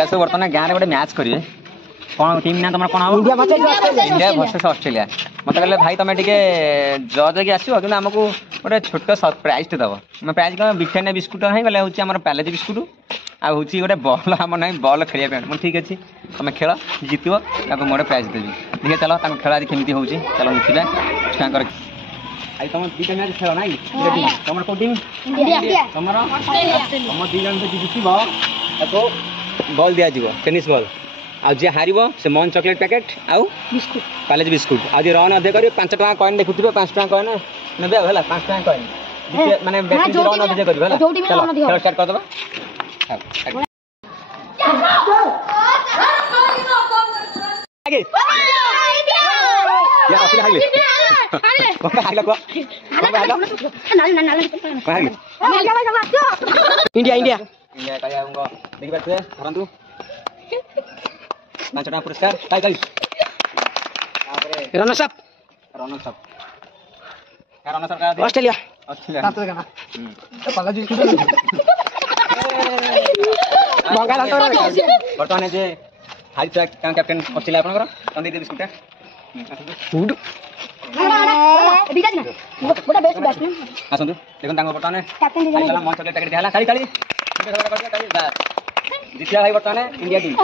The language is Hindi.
पिला सब बर्तमान गाँव में गोटे मैच करेंगे कौन टीम ना तुम कौन हम इंडिया वर्सेस ऑस्ट्रेलिया मत कहले भाई तुम टे जज कि आसो कि आमको गोटे छोट प्राइज टे दब मैं प्राइज कौन बिफेन बिस्कुट नहीं बोले हूँ आम पैलेज बिस्कुट आ हूँ गोटे बल आम ना बल खेल मैं ठीक अच्छे तुम खेल जितब ताको गोटे प्राइज देवी देखिए चलो खेल आज केमी हो चलो देखा छुआ आई तुम दीटा मैच खेल ना तुम कौ टीम तुम तुम दी जन जितब तो बल दिज्व टेनिस बल आ जी हार से मन चॉकलेट पैकेट आउ बिस्कुट कॉलेज बिस्कुट आज रन अधे कर 5 टका कॉइन देखुवे 5 टका कॉइन ने 5 टका कॉइन माने रन अधे कर चलो खेल स्टार्ट कर दबा आगे या असली हाइले कौन हाइला को इंडिया इंडिया इंडिया का उनको देखि बात धरंतु 5 टका पुरस्कार काय काय रनर्स अप का ऑस्ट्रेलिया ऑस्ट्रेलिया 7 टका पाला जी बंगाल बर्तमान जे हाई ट्रैक कैप्टन ऑस्ट्रेलिया आपनकर कंदी बिस्कुट फूड गोटा बेस्ट बैट्समैन आसंतु देखन तांको बर्तमान कैप्टन चला मन चॉकलेट पैकेट दिहला ताली ताली जितिया भाई बर्तमान इंडिया टीम